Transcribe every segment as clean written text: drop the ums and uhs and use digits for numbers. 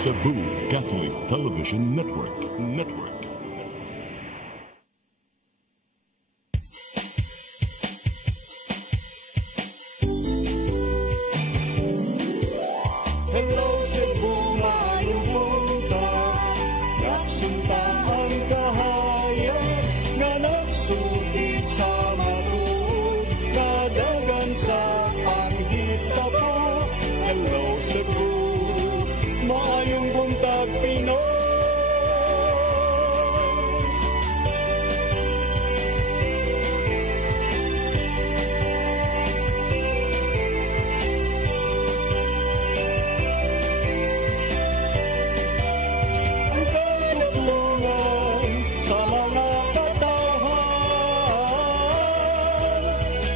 Cebu Catholic Television Network. Hello Cebu, maayong buntag. Nagsunta ang kahayag nga nagsulit sa matuod, nadagan sa anghit tapo. Hello Cebu, maayong buntag Pinoy.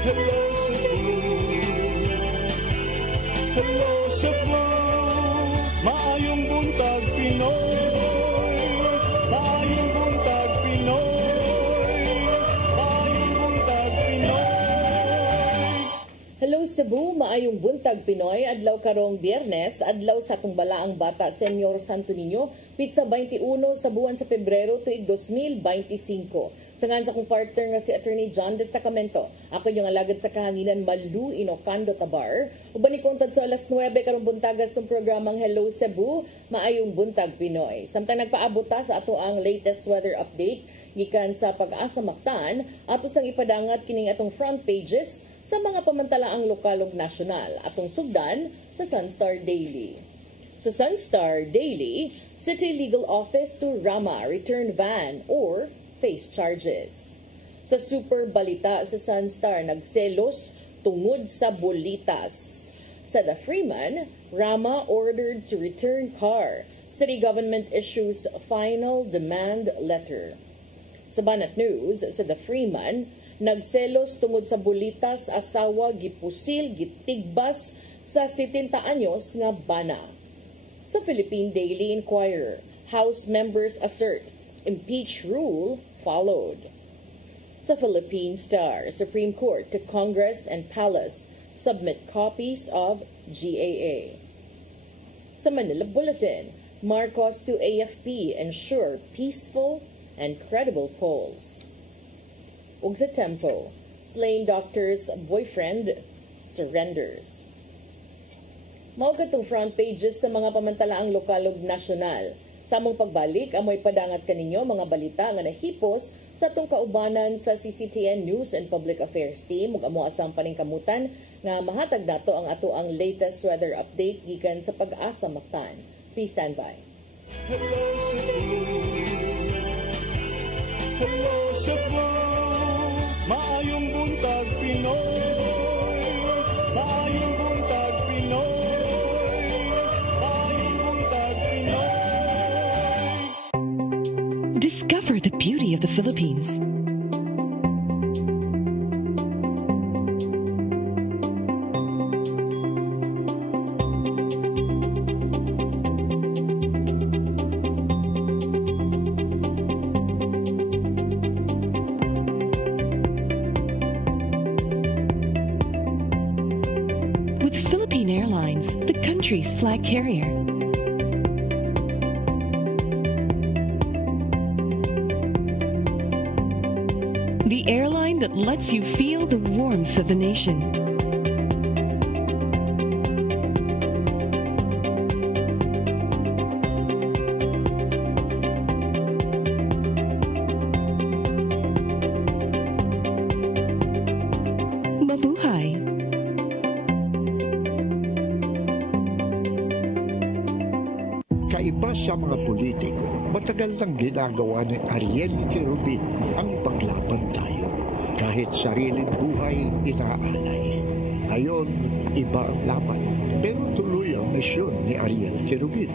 Hello Cebu, hello Cebu, maayong buntag Pinoy, maayong buntag Pinoy, maayong buntag Pinoy. Hello Cebu, maayong buntag Pinoy, adlaw karong Biyernes, adlaw sa tumbalaang bata Senyor Santo Niño, pizza 21 sa buwan sa Pebrero tuig 2025. Sangan sa kong partner nga si Attorney John Destacamento. Ako yung alagad sa kahanginan Malu Inocando Tabar. Uban ni kontad sa alas 9 karong buntagas tong programang Hello Cebu, maayong buntag Pinoy. Samtang nagpaabot ta sa ato ang latest weather update gikan sa Pag-asa Mactan, ato sang ipadangat kining atong front pages sa mga pamantalaang lokal ug nasyonal, atong sugdan sa Sunstar Daily. Sa Sunstar Daily, City Legal Office to Rama return van or face charges. Sa Super Balita sa Sunstar, nagselos tungod sa bolitas. Sa The Freeman, Rama ordered to return car. City government issues final demand letter. Sa Banat News, sa The Freeman, nagselos tungod sa bolitas, asawa gipusil gitigbas sa 70 anyos nga bana. Sa Philippine Daily Inquirer, House members assert impeach rule followed. Sa Philippine Star, Supreme Court to Congress and Palace submit copies of GAA. Sa Manila Bulletin, Marcos to AFP ensure peaceful and credible polls. Ug sa Tempo, slain doctor's boyfriend surrenders. Mao katong front pages sa mga pamantalaang lokal ug nasyonal. Sa among pagbalik, amoy padangat kaninyo mga balita nga nahipos sa atong kaubanan sa CCTN News and Public Affairs Team ug amo asang paningkamutan nga mahatag nato ang ato ang latest weather update gikan sa Pag-asa Mactan. Please stand by. Hello Cebu, hello Cebu, maayong buntag Pinoy, maayong buntag Pinoy. Discover the beauty of the Philippines. With Philippine Airlines, the country's flag carrier. The airline that lets you feel the warmth of the nation. Mabuhay! Kaiba sa mga politiko, matagal nang ginagawa ni Ariel Querubin ang ipaglaban tayo. Kahit sariling buhay inaalay. Ngayon, iba ang laban. Pero tuloy ang misyon ni Ariel Querubin,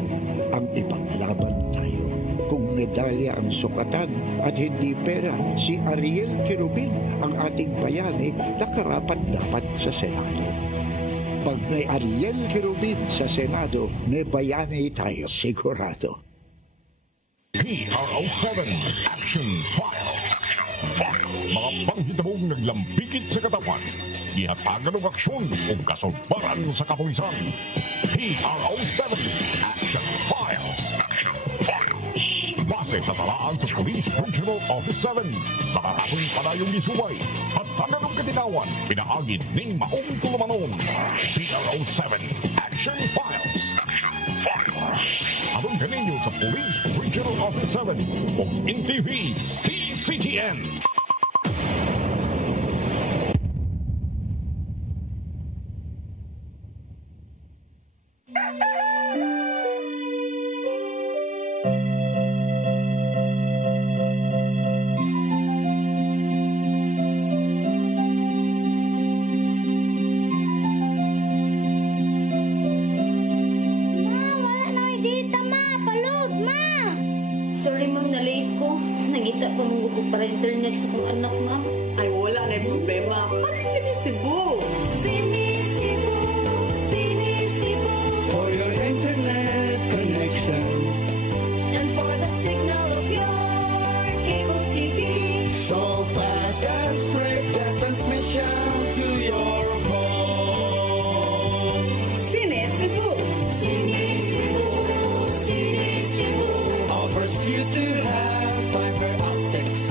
ang ipaglaban tayo. Kung medalya ang sukatan at hindi pera, si Ariel Querubin ang ating bayani na karapat-dapat sa Senado. Pag may Ariel Querubin sa Senado, may bayani tayo sigurado. PRO7 Action Files. Mga panghitahong naglambikit sa katawan, ihatagan ng aksyon o kasulbaran sa kapulisan. PRO7 Action Files. base sa talaan sa Police Regional Office 7. Nakakatuloy padayong gisubay at taganong katinawan, pinaagid ning maong tulumanon. CRO7 Action Files. Abang kaninyo sa Police Regional Office 7 o NTV CCTN. Para internet sa kong anak, ma'am. Ay, wala na yung problema. Pag-Sinisibu! Sinisibu! Sinisibu! For your internet connection. And for the signal of your cable TV. So fast and straight the transmission to your home. Sinisibu! Sinisibu! Sinisibu! Offers you to have fiber optics.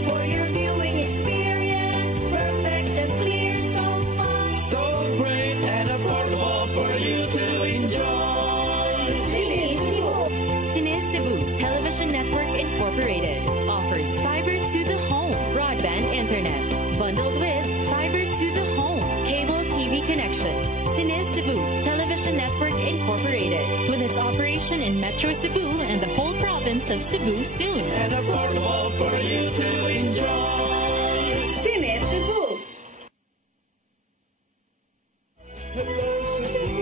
For your viewing experience, perfect and clear so far. So great and affordable for you to enjoy. Sinisibu! Sinisibu Television Network Incorporated offers fiber to the home broadband internet bundled with fiber to the home cable TV connection. Sinisibu Television Network Incorporated with its operation in Metro Cebu and the whole province of Cebu soon. And affordable for you to enjoy. Sinisibu! Hello Cebu.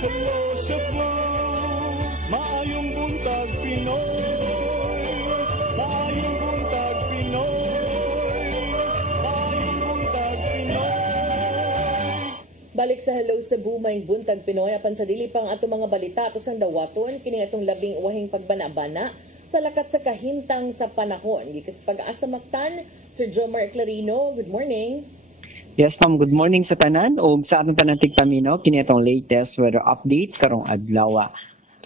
Hello Cebu. Maayong buntag Pinoy. Maayong buntag Pinoy. Maayong buntag Pinoy. Balik sa Hello Cebu, may buntag Pinoy. Apan sa dili pang ato mga balita ato sang dawaton, kini atong labing wahing pagbana-bana sa lakat sa kahimtang sa panahon. Gikas pag-asa Mactan, Sir Jomar Clarino, good morning. Yes, ma'am. Good morning sa tanan o sa atong tanan tigtamino kini atong latest weather update karong adlaw.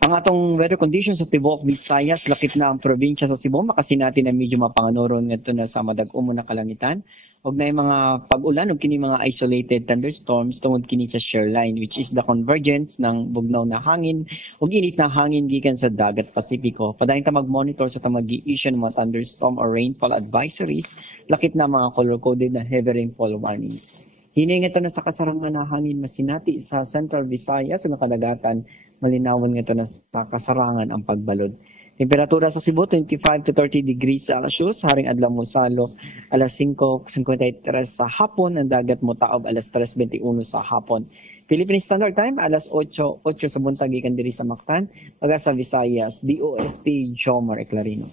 Ang atong weather conditions sa tibuok Visayas, lakip na ang probinsya sa Cebu, makasinati na medyo mapanganuron ngadto na sa madag-umo na kalangitan. Og na mga pag-ulan og kini mga isolated thunderstorms tungod kini sa shoreline, which is the convergence ng bugnaw na hangin ug init na hangin gikan sa dagat Pasipiko. Padayon ta mag-monitor sa tamag-i-issue ng mga thunderstorm or rainfall advisories, lakip na mga color-coded na heavy rainfall warnings. Hininga na sa kasarangan na hangin masinati sa Central Visayas ug kadagatan, malinawan nga na sa kasarangan ang pagbalod. Temperatura sa Cebu 25 to 30 degrees Celsius, haring adlaw mo salo alas 5:53 sa hapon, ang dagat mo taob alas 3:21 sa hapon. Philippine Standard Time alas 8:08 sa buntag gikan diri sa Mactan, pag sa Visayas, DOST Jomar Clarino.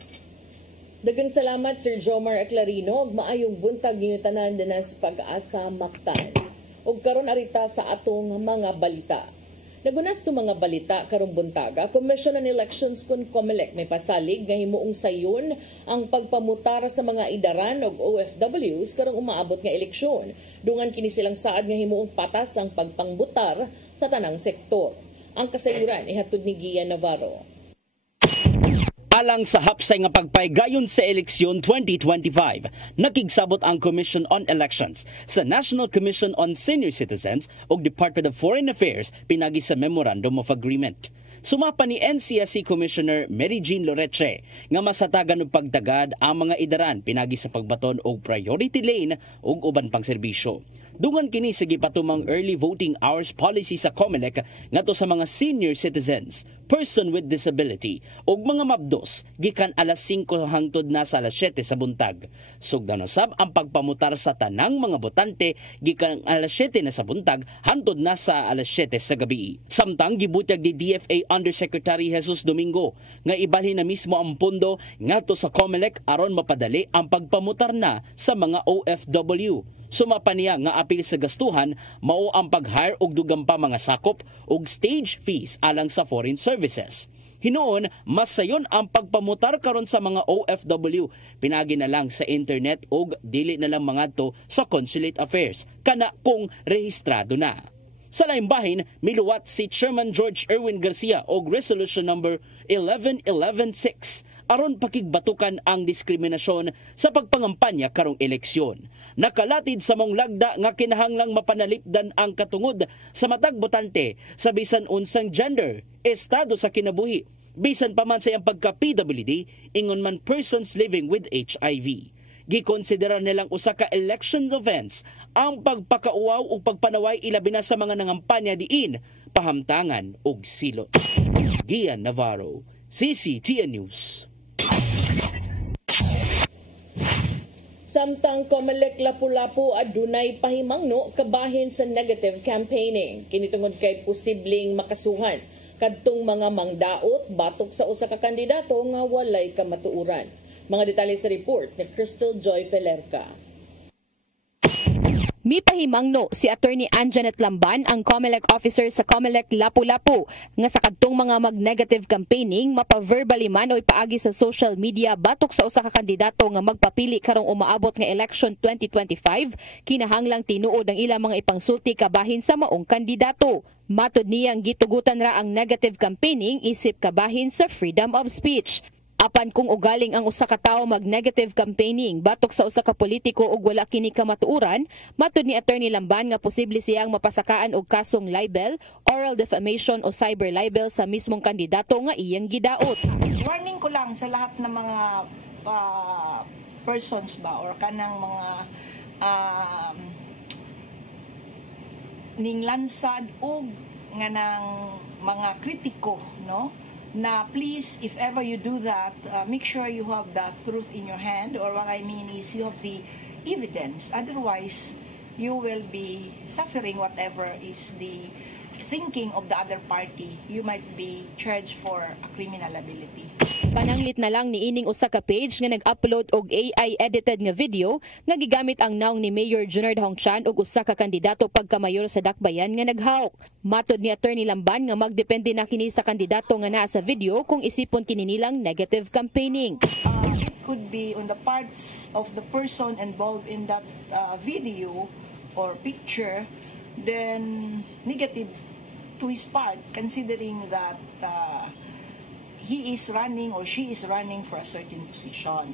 Daghang salamat Sir Jomar Clarino, ug maayong buntag ninyo tanan dinas pag-asa Mactan. Ug karon arita sa atong mga balita. Nagunas to mga balita karong buntaga, Commission on Elections kun COMELEC may pasalig nga himuong sayon ang pagpamutar sa mga idaran og OFWs karong umaabot nga eleksyon. Dungan kini silang saad nga himuong patas ang pagpangbutar sa tanang sektor. Ang kasayuran ihatod ni Gian Navarro. Alang sa hapsay nga pagpaygayon sa eleksyon 2025, nakigsabot ang Commission on Elections sa National Commission on Senior Citizens ug Department of Foreign Affairs pinagi sa Memorandum of Agreement. Sumapa ni NCSC Commissioner Mary Jean Loreche nga masatagan og pagtagad ang mga idaran pinagi sa pagbaton og priority lane ug uban pang serbisyo. Dungan kini sa gipatumang early voting hours policy sa COMELEC ngadto sa mga senior citizens, person with disability ug mga mabdos gikan alas 5 hangtod na sa alas 7 sa buntag. Sugdan usab ang pagpamutar sa tanang mga botante gikan alas 7 na sa buntag hangtod na sa alas 7 sa gabi. Samtang gibutyag ni DFA Undersecretary Jesus Domingo nga ibalhin na mismo ang pondo ngadto sa COMELEC aron mapadali ang pagpamutar na sa mga OFW. Sumapa niya nga apil sa gastuhan mao ang pag-hire og dugang pa mga sakop og stage fees alang sa foreign services. Hinuon, mas sayon ang pagpamutar karon sa mga OFW pinagi na lang sa internet og dili na lang mangadto sa consulate affairs kana kung rehistrado na. Sa laing bahin, miluwat si Chairman George Erwin Garcia og Resolution number 11116 aron pakigbatukan ang diskriminasyon sa pagpangampanya karong eleksyon. Nakalatid sa mong lagda nga kinahanglang mapanalipdan ang katungod sa matag botante sa bisan unsang gender, estado sa kinabuhi, bisan pa man sa iyang pagka-PWD, ingon man persons living with HIV. Gikonsidera nilang usa ka election offense ang pagpakauaw o pagpanaway ilabi na sa mga nangampanya diin, pahamtangan ug silot. Gian Navarro, CCTN News. Samtang Comelec Lapu-Lapu adunay pahimangno kabahin sa negative campaigning. Kinitungod kay posibleng makasuhan kadtong mga mangdaot batok sa usa ka kandidato nga walay kamatuoran. Mga detalye sa report ni Crystal Joy Felerca. Mipahimangno si Attorney Anjanet Lamban, ang Comelec officer sa Comelec Lapu-Lapu, nga sa kadtong mga mag-negative campaigning mapa-verbally man o ipaagi sa social media batok sa usa ka kandidato nga magpapili karong umaabot nga election 2025, kinahanglang tinuod ang ilang mga ipangsulti kabahin sa maong kandidato. Matod niyang gitugutan ra ang negative campaigning isip kabahin sa freedom of speech. Apan kung ugaling ang usa ka tawo mag-negative campaigning batok sa usa ka politiko ug wala kini kamatuoran, matud ni Attorney Lamban nga posible siyang mapasakaan og kasong libel, oral defamation o cyber libel sa mismong kandidato nga iyang gidaot. Warning ko lang sa lahat ng mga persons ba or kanang mga ninglansad og nga ng mga kritiko, no? Na please, if ever you do that, make sure you have the truth in your hand, or what I mean is you have the evidence. Otherwise, you will be suffering whatever is the thinking of the other party. You might be charged for a criminal liability. Pananglit na lang ni ining usa ka page nga nag-upload og AI edited nga video nga gigamit ang naong ni Mayor Junard Hongchan og usa ka kandidato pagkamayor sa Dakbayan nga naghawk. Matod ni Attorney Lamban nga magdepende na kini sa kandidato nga naa sa video kung isipon kini nilang negative campaigning. It could be on the parts of the person involved in that video or picture, then negative to his part, considering that he is running or she is running for a certain position.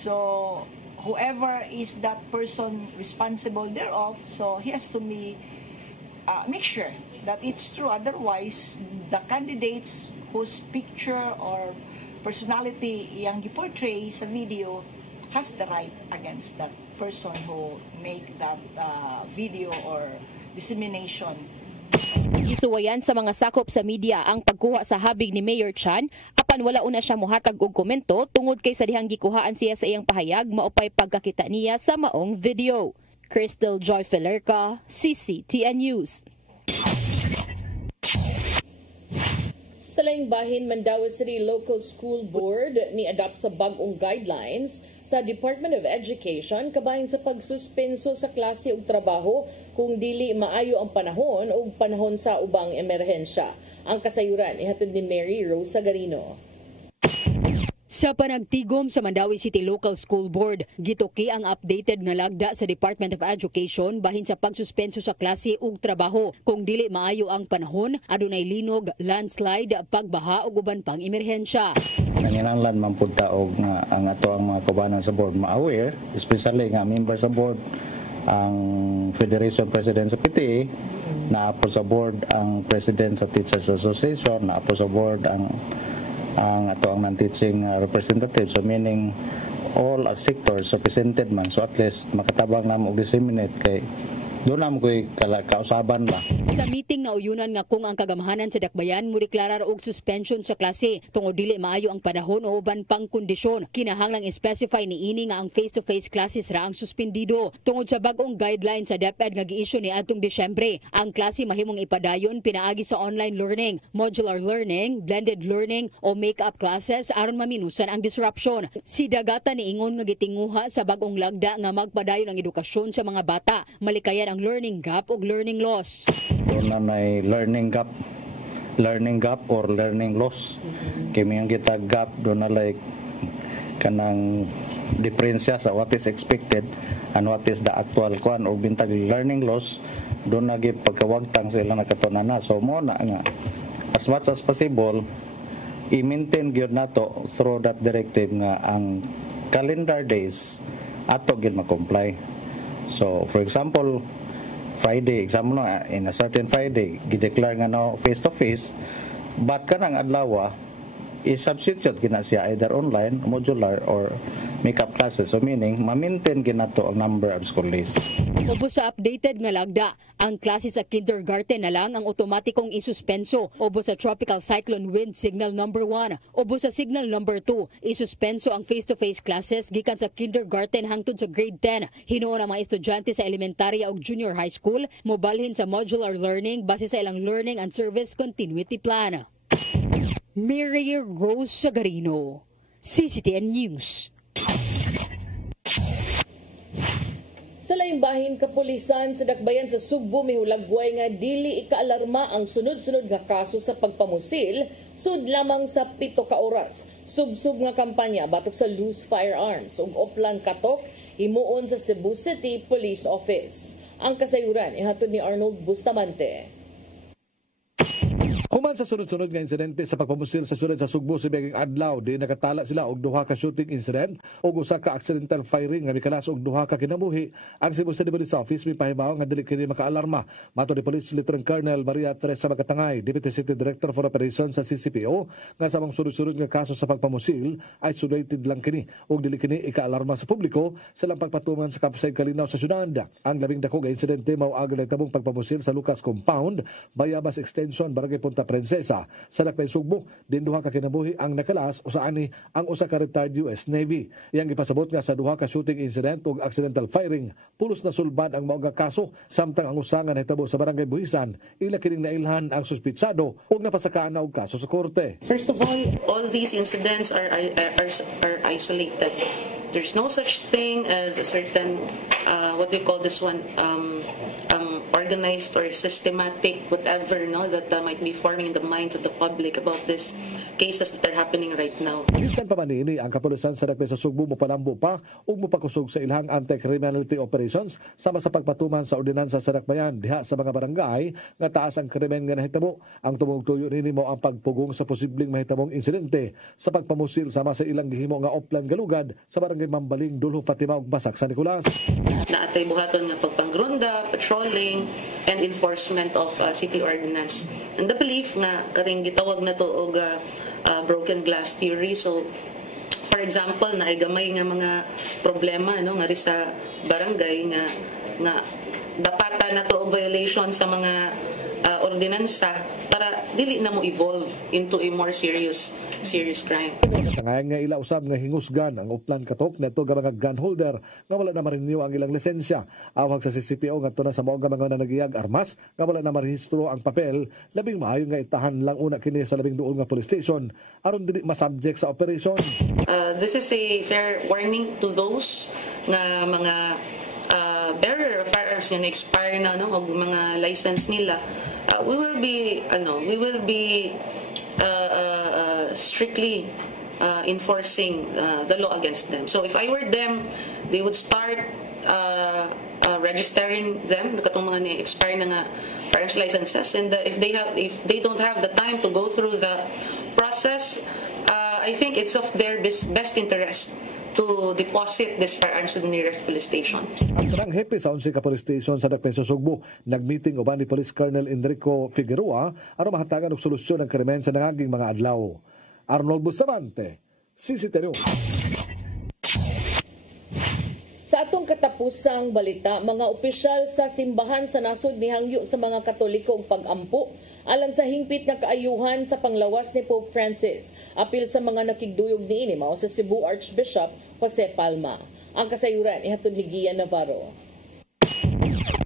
So whoever is that person responsible thereof, so he has to make sure that it's true. Otherwise, the candidates whose picture or personality yang giportray sa video has the right against that person who make that video or dissemination. Isuwayan sa mga sakop sa media ang pagkuha sa habig ni Mayor Chan, apan wala una siya mohatag og komento tungod kay sa dihang gikuhaan siya sa iyang pahayag maupay pagkakita niya sa maong video. Crystal Joy Felerca, CCTN News. Sa laing bahin, Mandaue City Local School Board ni adopt sa bag-ong guidelines sa Department of Education kabahin sa pagsuspenso sa klase ug trabaho kung dili maayo ang panahon o panahon sa ubang emerhensya. Ang kasayuran ihatod ni Mary Rose Sagarino. Sa panagtigom sa Mandaue City Local School Board, gituki ang updated nga lagda sa Department of Education bahin sa pagsuspenso sa klase ug trabaho kung dili maayo ang panahon, adunay linog, landslide, pagbaha ug uban pang emerhensya. Nanginahanglan man pud ta og nga ang ato ang mga kaubanan sa board ma-aware, especially nga member sa board ang Federation President sa PTA, naapo sa board ang President sa Teachers Association, naapo sa board ang ato ang non-teaching representative, so meaning all sectors represented man, so at least makatabang na mo disseminate kay doon naman ko'y kausaban ba. Sa meeting na uyunan nga kung ang kagamahanan sa Dakbayan mo deklarar og suspension sa klase tungod dili maayo ang panahon o uban pang kondisyon. Kinahanglang specify ni ini nga ang face-to-face classes ra ang suspendido. Tungod sa bag-ong guidelines sa DepEd nga gi-issue ni atong Disyembre, ang klase mahimong ipadayon pinaagi sa online learning, modular learning, blended learning o make-up classes aron maminusan ang disruption. Si Dagata niingon nga gitinguha sa bag-ong lagda nga magpadayon ang edukasyon sa mga bata, malikayan ang learning gap o learning loss. Doon na may learning gap or learning loss. Kaya may kita gap doon na like kanang diferensya sa what is expected and what is the actual kuan o bintag learning loss, doon nagi pagkawagtang sila nakatunana. So mo na nga as much as possible i-maintain gyud nato through that directive nga ang calendar days ato gid ma-comply. So for example, Friday, example na, in a certain Friday gi-declare nga no face to face, but kanang adlaw i-substitute gina siya either online, modular or makeup classes. So meaning ma-maintain ginato ang number of school days. Ubos sa updated nga lagda, ang klase sa kindergarten na lang ang otomatikong isuspenso. Ubos sa tropical cyclone wind signal number 1. Ubos sa signal number 2, isuspenso ang face-to-face classes gikan sa kindergarten hangtod sa grade 10. Hinuon ang mga estudyante sa elementarya ug junior high school mobalhin sa modular learning base sa ilang learning and service continuity plan. Mary Rose Sagarino, CCTN News. Sa laing-bahin kapulisan sa dakbayan sa Sugbo mihulagway nga dili ikaalarma ang sunod-sunod nga kaso sa pagpamusil sud lamang sa 7 ka oras. Subsub nga kampanya batok sa loose firearms ug oplan katok himuon sa Cebu City Police Office. Ang kasayuran ihatod ni Arnold Bustamante. Human sa sunod-sunod nga insidente sa pagpamusil sa syudad sa Sugbo sa biyaging adlaw, di nakatala sila og duha ka shooting incident ug usa ka accidental firing nga mikalas og duha ka kinabuhi. Ang Cebu City Police Office mipahibaw nga dili kini makaalarma. Mato ni Police Lieutenant Colonel Maria Teresa Magatangay, Deputy City Director for Operations sa CCPO, nga sa mga sunod-sunod nga kaso sa pagpamusil isolated lang kini ug dili kini ikaalarma sa publiko silang pagpatuman sa kapsay kalinaw sa syudad. Ang labing dako nga insidente mao ag nahitabong pagpamusil sa Lucas Compound, Bayabas Extension, Barangay Punta Princesa sa Dakbayan Sugbo. Din duha ka kinabuhi ang nakalas usaani ang usa ka retired US Navy. Iyang ipasabot nga sa duha ka shooting incident ug accidental firing pulos na sulbad ang mao nga kaso, samtang ang usa nga nahitabo sa Barangay Buhisan ila kining nailhan ang suspitsado ug napasakaan na og kaso sa korte. First of all these incidents are isolated. There's no such thing as a certain what do you call this one, organized or systematic whatever that might be forming in the minds of the public about these cases that are happening right now. Bisan pa man ini ang kapulisan sa Dakbayan sa Sugbo mopalambo pa ug mopakusog sa ilhang anti-criminality operations sama sa pagpatuman sa ordinansa sa Dakbayan diha sa mga barangay nga taas ang krimen nga nahitabo. Ang tumugtuyo nini mo ang pagpugong sa posibleng mahitabong insidente sa pagpamusil sama sa ilang gihimo nga oplan galugad sa Barangay Mambaling, Dulho, Fatima ug Basak, San Nicolas. Naatay buhaton nga pagpangronda, patrolling and enforcement of city ordinance. And the belief nga karing gitawag na to og broken glass theory. So for example, naay gamay nga mga problema nga ri sa barangay nga dapata na to og violation sa mga ordinansa para dili na mo evolve into a more serious crime. Sangayan nga ila usab nga hingusgan ang uplan katok neto nga mga gun holder nga wala na marenew ang ilang lisensya. Awag sa CCPO ngadto na sa mao nga mga nanagiyag armas nga wala na marehistro ang papel, labing maayo nga itahan lang una kini sa labing duol nga police station aron dili masubject sa operation. This is a fair warning to those nga mga bearer of firearms na expire na og mga license nila. We will be strictly enforcing the law against them. So if I were them, they would start registering them katong mga ni-expire na nga firearms licenses, and if they don't have the time to go through the process, I think it's of their best interest to deposit this firearms in the nearest police station. Ang kanang hepe sa 11 ka police station sa Dakbayan sa Sugbo nagmeeting uban ni Police Colonel Enrico Figueroa aron mahatagan og solusyon ang krimen sa nangaging mga adlaw. Arnold Bustamante, CCTV. Sa atong katapusang balita, mga opisyal sa simbahan sa nasod nihangyo sa mga Katoliko og pag-ampo alang sa hingpit nga kaayuhan sa panglawas ni Pope Francis. Apil sa mga nakigduyog niini mao sa Cebu Archbishop Jose Palma. Ang kasayuran ihatod ni Gian Navarro.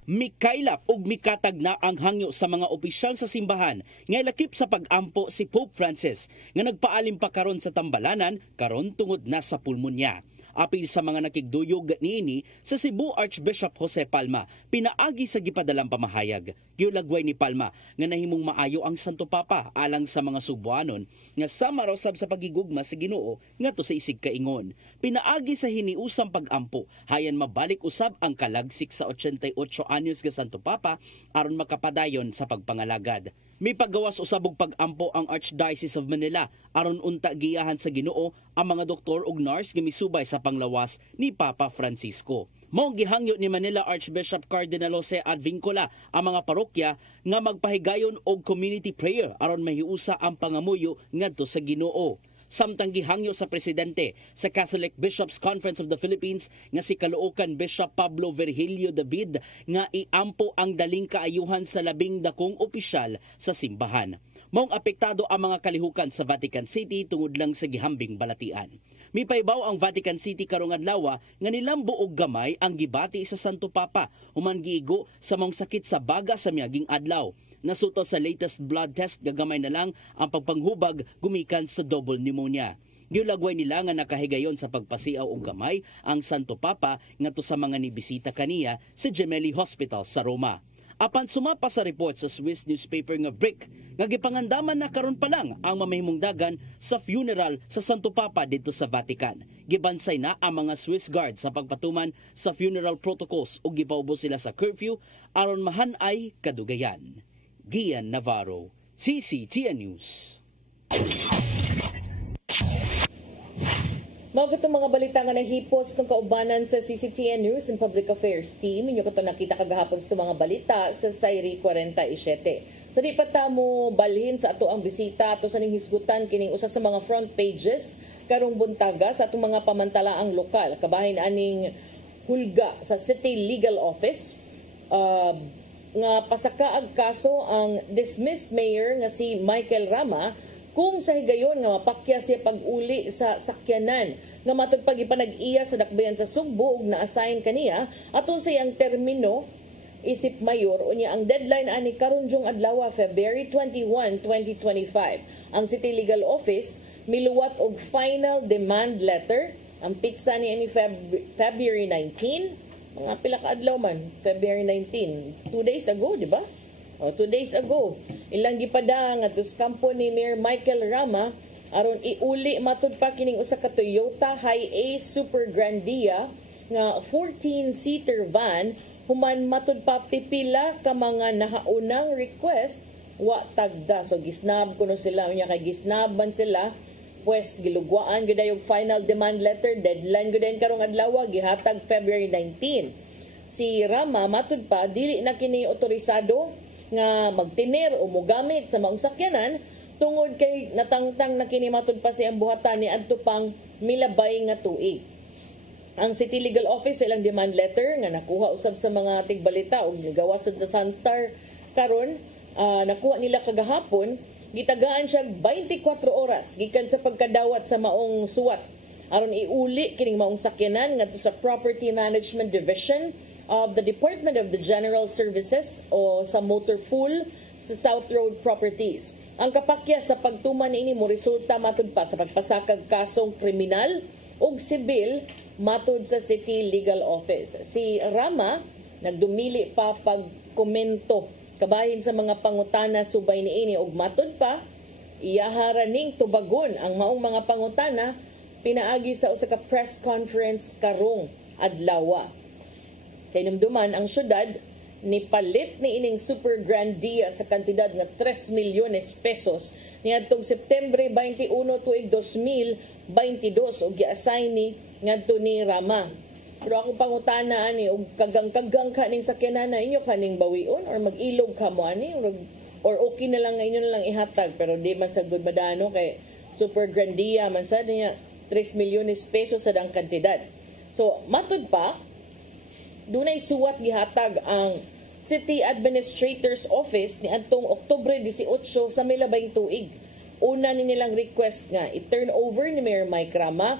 Mikaylap ug mikatag na ang hangyo sa mga opisyal sa simbahan nga lakip sa pag-ampo si Pope Francis nga nagpaalim pa karon sa Tambalanan karon tungod na sa pulmonya. Apil sa mga nakigduyog niini sa Cebu Archbishop Jose Palma, pinaagi sa gipadalang pamahayag. Giulagway ni Palma nga nahimong maayo ang Santo Papa alang sa mga Subuanon nga sama raw sab sa pagigugma sa Ginoo ngadto sa isig kaingon. Pinaagi sa hiniusang pag-ampo hayan mabalik usab ang kalagsik sa 88 anyos nga Santo Papa aron makapadayon sa pagpangalagad. May paggawas usabog pag-ampo ang Archdiocese of Manila aron unta giyahan sa Ginoo ang mga doktor ug nurse nga misubay sa panglawas ni Papa Francisco. Mao gihangyo ni Manila Archbishop Cardinal Jose Advincula ang mga parokya nga magpahigayon og community prayer aron mahiusa ang pangamuyo ngadto sa Ginoo. Samtang gihangyo sa presidente sa Catholic Bishops Conference of the Philippines nga si Caloocan Bishop Pablo Virgilio David nga iampo ang daling kaayuhan sa labing dakong opisyal sa simbahan. Maong apektado ang mga kalihukan sa Vatican City tungod lang sa gihambing balatian. Mipaybaw ang Vatican City karong adlaw nga nilambo og gamay ang gibati sa Santo Papa human giigo sa maong sakit sa baga sa miaging adlaw. Nasuto sa latest blood test gagamay na lang ang pagpanghubag gumikan sa double pneumonia. Giulagway nila nga nakahigayon sa pagpasiaw og gamay ang Santo Papa ngadto sa mga nibisita kaniya sa Gemelli Hospital sa Roma. Apan sumapa sa report sa Swiss newspaper nga Brick nga gipangandaman na karon pa lang ang mamahimong dagan sa funeral sa Santo Papa dito sa Vatican. Gibansay na ang mga Swiss Guard sa pagpatuman sa funeral protocols ug gipaubos sila sa curfew aron mahanay kadugayan. Gian Navarro, CCTN News. Mga katong mga balita nga nahipos ng kaubanan sa CCTN News and Public Affairs Team. Inyo katong nakita kagahapon sa mga balita sa Sayri 47. So di pa mo balhin sa ato ang bisita ato sa ning hisgutan kining usa sa mga front pages karong buntaga sa atong mga pamantalaang lokal. Kabahin aning hulga sa City Legal Office. Nga pasakaag kaso ang dismissed mayor nga si Michael Rama kung sa higayon nga mapakya siya pag-uli sa sakyanan nga matod pagipanag-iya sa dakbayan sa Sugbo ug na-assign kaniya aton sa iyang termino isip mayor unya ang deadline ani karon jung adlaw February 21, 2025. Ang City Legal Office miluwat og final demand letter ang pitsa ni February 19. Mga pila ka adlaw man, February 19. 2 days ago, di ba? 2 days ago. Ilang gipada nga sa kampo ni Mayor Michael Rama aron iuli matud pa kining usa ka Toyota Hi-Ace Super Grandia nga 14-seater van human matud pa pipila ka mga nahaunang request wa tagda. So gisnab kuno sila unya kay gisnaban sila. Pues gilugwaan gud yung final demand letter, deadline gud karong adlaw gihatag February 19. Si Rama matud pa dili na kini otorisado nga magtiner o mogamit sa maong sakyanan tungod kay natangtang na kini matud pa siyang buhatan ni adto pang milabay nga tuig. Ang City Legal Office ilang demand letter nga nakuha usab sa mga tigbalita og gawasad sa Sunstar karon nakuha nila kagahapon. Gitagaan siya 24 oras gikan sa pagkadawat sa maong suwat aron iuli kining maong sakyanan ngadto sa Property Management Division of the Department of the General Services o sa motor pool sa South Road Properties. Ang kapakya sa pagtuman ini mo resulta matud pa sa pagpasakag kasong kriminal ug sibil matud sa City Legal Office. Si Rama nagdumili pa pagkomento kabahin sa mga pangutana subay niini ug matud pa iyahara ning tubagon ang maong mga pangutana pinaagi sa usa ka press conference karong adlaw. Kay namduman ang syudad ni palit ni ining Super Grandia sa kantidad nga 3 milyones pesos niadtong Septembre 21 tuig 2022 ug gi-assign ni ngadto ni Rama. Pero ako pangutana ani og kagang-kagang kaning sakyanan na inyo kaning bawion or mag-ilog ka mo ani or okay na lang inyo na lang ihatag pero di man sa good madano kay Super Grandia man sad niya 3 milyones pesos sa dang kantidad. So matud pa dunay suwat gihatag ang City Administrator's Office ni adtong Oktubre 18 sa milabay tuig. Una ni nilang request nga i-turn over ni Mayor Mike Rama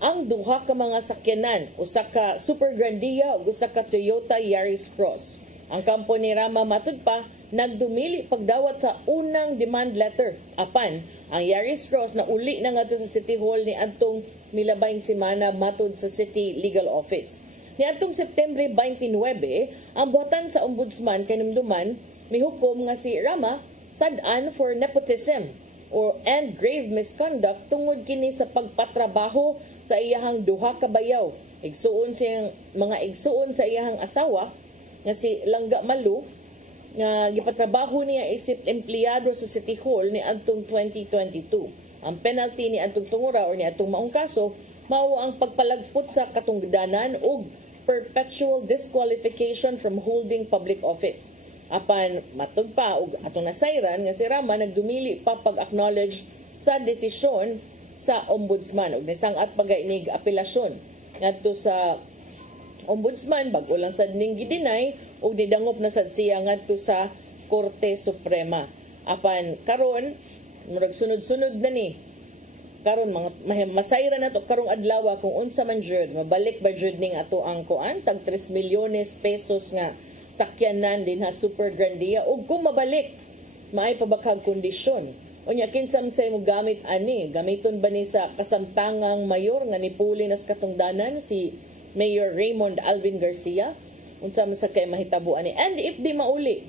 ang duha ka mga sakyanan, usa ka Super Grandia ug usa ka Toyota Yaris Cross. Ang kampo ni Rama matud pa nagdumili pagdawat sa unang demand letter apan Ang Yaris Cross na uli na nga to sa City Hall ni Antong milabayng semana matod sa City Legal Office. Ni Antong September 29, ang buhatan sa Ombudsman kanimduman mihukom nga si Rama sad-an for nepotism and grave misconduct tungod kini sa pagpatrabaho sa iyahang duha ka bayaw. Mga igsuon sa iyahang asawa nga si Langga Malu nga gipatrabaho niya isip empleyado sa City Hall ni Antong 2022. Ang penalty ni Antong Tungura o ni Antong maong kaso mao ang pagpalagpot sa katungdanan o perpetual disqualification from holding public office. Apan matod pa og atong nasayran nga si Rama nagdumili pa pag-acknowledge sa desisyon sa ombudsman ug nisangat pagainig apelasyon ngadto sa ombudsman bag-o lang sad ning gidinay ug nidangop na sad siya ngadto sa Korte Suprema. Apan karon murag sunod-sunod na ni karon mga masayra na to karong adlaw kung unsa man jud mabalik ba jud ning ato ang kuan tag 3 milyones pesos nga sakyanan din ha Super Grandia ug kung mabalik maay pabakag kondisyon unya kinsam say mo gamit ani gamiton ba ni sa kasamtangang mayor nga nipuli nas katungdanan si Mayor Raymond Alvin Garcia unsa man sa kay mahitabo ani and if di mauli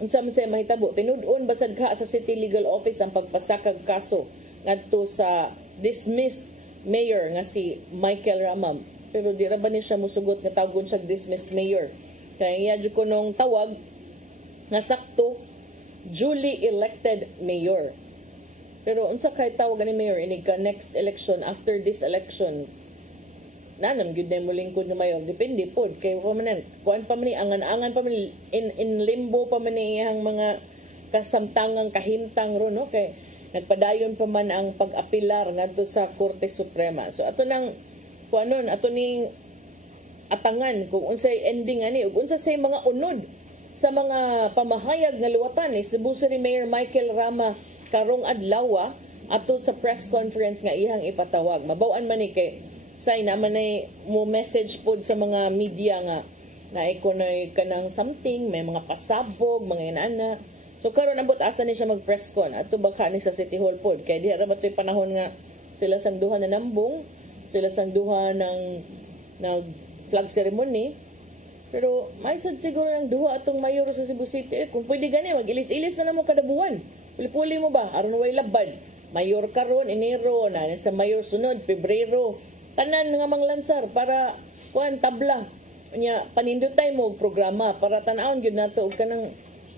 unsa man sa mahitabo tinud-on basad ka sa City Legal Office ang pagpasakag kaso ngadto sa dismissed mayor nga si Michael Ramam pero di ra ba ni siya musugot nga tawgon siya dismissed mayor kaya iya ko nung tawag nga sakto duly elected mayor pero unsa kay tawag ni mayor ini ka next election after this election nanam gyud na mo lingkod nga mayor depende pod kay pamanan kuan pa man ni angan-angan pa man in limbo pa man ni iyang mga kasamtangang kahimtang ro no kay nagpadayon pa man ang pag-apilar ngadto sa Korte Suprema so ato nang kuanon ato ning atangan kung unsay ending ani ug unsa say mga unod sa mga pamahayag nga luwatan ni Cebu City Mayor Michael Rama karong adlaw ato sa press conference nga iyang ipatawag mabaw-an man ni kay say naman ay mo message pod sa mga media nga na ikonoy kanang something may mga pasabog mga inana so karon abot asa ni siya mag press con ato baka ni sa City Hall pod kay di ra ba toy panahon nga sila sang duha na nambong sila sang duha ng flag ceremony pero may sad siguro ng duha atong mayor sa Cebu City kung pwede gani mag-ilis-ilis na namo kada buwan puli mo ba aron way labad mayor karon Enero na sa mayor sunod Pebrero tanan nga manglansar para kuan tabla nya panindotay mo og programa para tan-awon gyud nato og kanang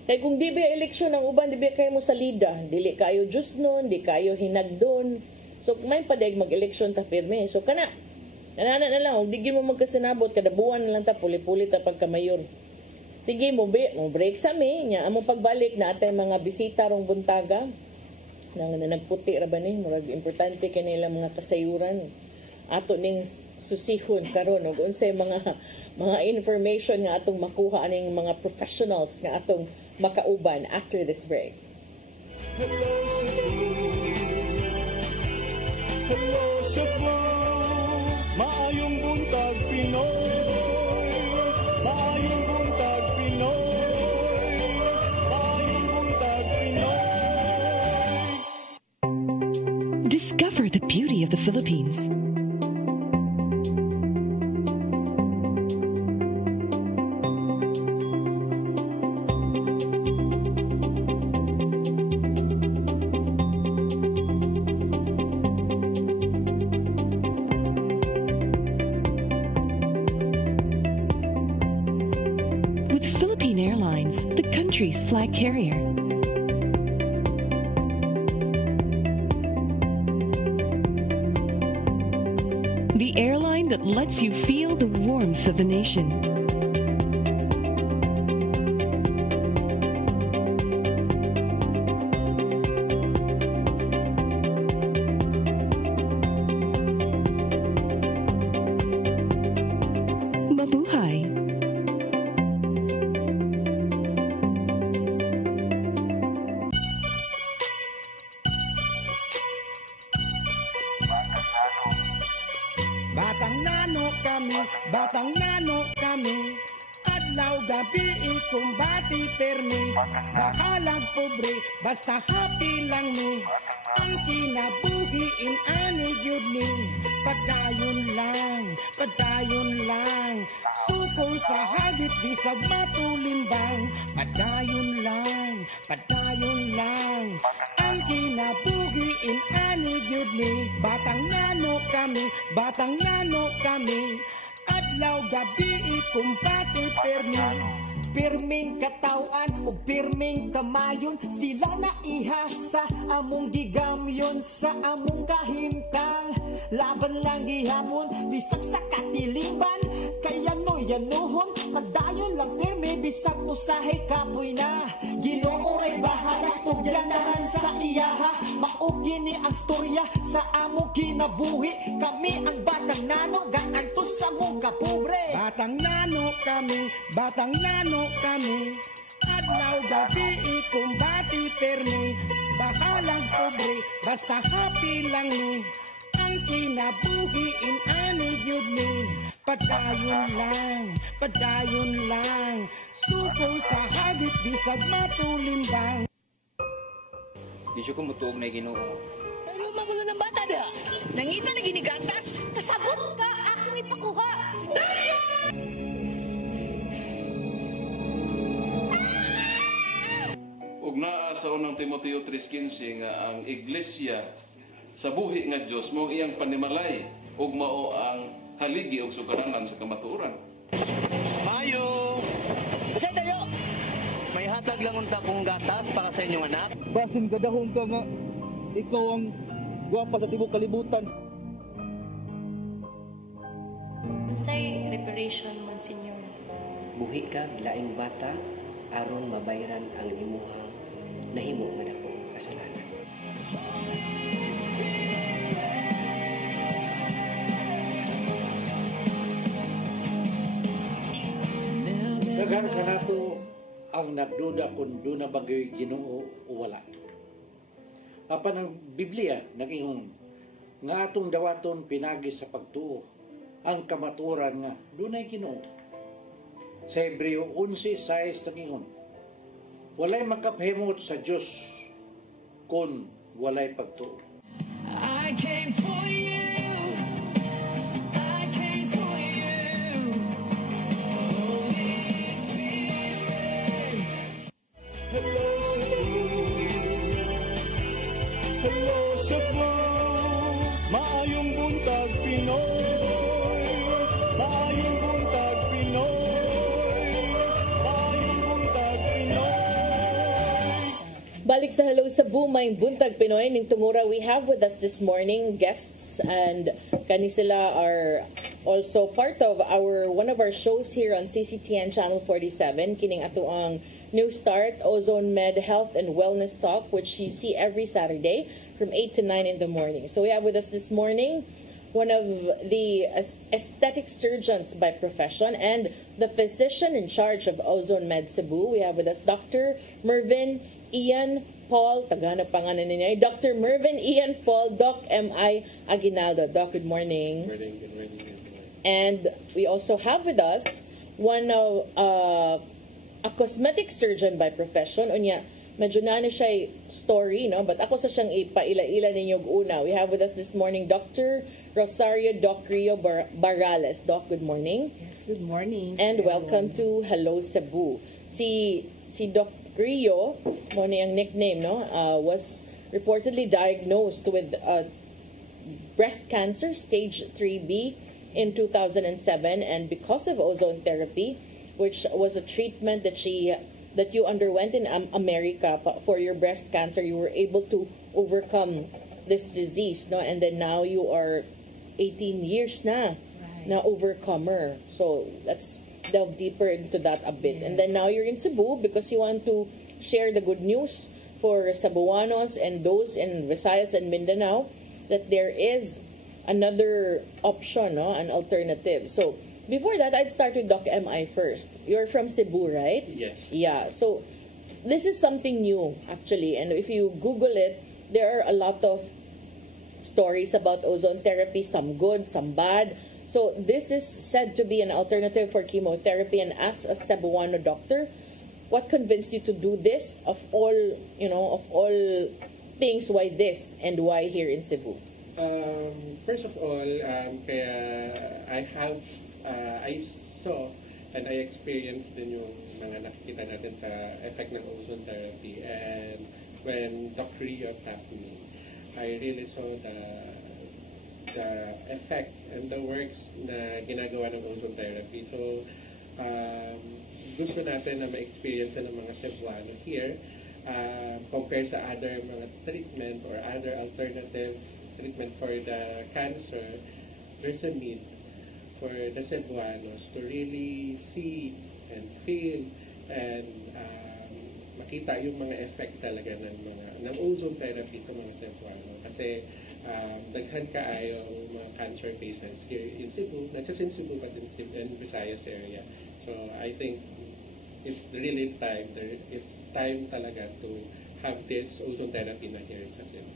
kay kung di ba eleksyon ang uban di ba kayo mo salida dili kayo just noon di kayo hinagdon so may padayag mag-eleksyon ta pirme so kana na lang, huwag digin mo magkasinabot, kada buwan na lang ta, puli-puli ta pagka-mayor. Sige, mo break sa mi, nya amo pagbalik na atay mga bisita rong buntaga, na nagputi ra ba ni, murag importante kanila mga kasayuran. Ato ning susihon karon og unsay mga information nga atong makuha aning mga professionals nga atong makauban after this break. Hello, Cebu. Maayong buntag Pinoy, maayong buntag Pinoy, maayong buntag Pinoy. Discover the beauty of the Philippines. Country's flag carrier. The airline that lets you feel the warmth of the nation. Mabuhay. Batang nano kami, Adlaw gabi ikumbati permi, bahalag pobre, basta happy lang ni. Ang kinabuhi inani gyud ni, padayon lang. Suko sa hagit bisag matulimbang, padayon lang. Ang kinabuhi inani gyud ni, batang nano kami. Adlaw gabi ikumpati permi, pirming katawan o pirming kamayon, sila na ihasa among gigamyon sa among kahimtang. Laban lang gihapon bisag sa katiliban, kaya yanuhon padayon lang pirmi bisag usahay kapoy na. Ginoo ay bahala tugyandahan sa iyaha, maugi ni ang storya sa among kinabuhi. Kami ang batang nano gaantos sa among kapobre. Batang nano kami, adlaw gabi ikumbati permi, bahalang pobre, basta happy lang ni. Ang kinabuhi inani gyud ni, padayon lang. Suko sa hagit bisag matulimbang. Di siya kumutuog na Ginoo. Pero magulo ng bata da. Nangita lagi ni gatas. Kasabot ka, akong ipakuha. Ug naa sa unang Timoteo 3:15 nga ang iglesia sa buhi nga Dios mo iyang panimalay ug mao ang haligi ug sugaranan sa kamatuoran. Mayo! Kasi tayo! May hatag lang unta kong gatas para sa inyong anak. Basin kadahon ka nga ikaw ang gwapa sa tibok kalibutan. Unsay reparation, Monsignor? Buhi ka laing bata aron mabayran ang imuhang nahimo nga dakong kasalanan. Daghan ka nato ang nagduda kung doon na bagay Ginoo o wala. Apan ang Biblia nag-ingon nga atong dawaton pinagi sa pagtuo ang kamaturan nga doon ay Ginoo. Sa Hebreo 11:6 nag-ingon, walay makapahimot sa Dios kung walay pagtuo. I came for you. Hello Cebu, maayong buntag Pinoy. Maayong buntag Pinoy. Maayong buntag Pinoy. Balik sa Hello Cebu, may buntag Pinoy ning tumura. We have with us this morning guests, and kani sila are also part of one of our shows here on CCTN Channel 47. Kining ato ang New Start, Ozone Med Health and Wellness Talk, which you see every Saturday from 8 to 9 in the morning. So we have with us this morning one of the aesthetic surgeons by profession and the physician in charge of Ozone Med Cebu. We have with us Dr. Mervin Ian Paul, taganap pangalan niya, Dr. Mervin Ian Paul, Doc M.I. Aguinaldo. Doc, good morning. Good morning. And we also have with us one of a cosmetic surgeon by profession. Unya, medyo na siya story, no? But ako sa siyang ipaila-ila ninyo una. We have with us this morning Dr. Rosario Doc Rio Barales. Doc, good morning. Yes, good morning. And welcome to Hello Cebu. Si Doc Rio, mo niyang nickname, no? Was reportedly diagnosed with breast cancer, stage 3B, in 2007, and because of ozone therapy, which was a treatment that you underwent in America for your breast cancer, you were able to overcome this disease, no? And then now you are 18 years na overcomer. So let's delve deeper into that a bit. Yes. And then now you're in Cebu because you want to share the good news for Cebuanos and those in Visayas and Mindanao that there is another option, no? An alternative. So before that, I'd start with Doc M.I. first. You're from Cebu, right? Yes. Yeah. So this is something new, actually. And if you Google it, there are a lot of stories about ozone therapy, some good, some bad. So this is said to be an alternative for chemotherapy, and as a Cebuano doctor, what convinced you to do this? Of all things, why this and why here in Cebu? First of all, kaya I saw and I experienced din yung mga nakikita natin sa effect ng ozone therapy. And when Dr. Rio tapped me, I really saw the effect and the works na ginagawa ng ozone therapy. So, gusto natin na ma-experience ng mga Cebuano here compare sa other mga treatment or other alternative treatment for the cancer. There's a need for the Cebuanos to really see and feel and makita yung mga effect talaga ng ozone therapy sa mga Cebuano. Kasi daghan kaayo mga cancer patients here in Cebu, not just in Cebu but in Visayas area. So I think it's really time. It's time talaga to have this ozone therapy na here sa Cebu.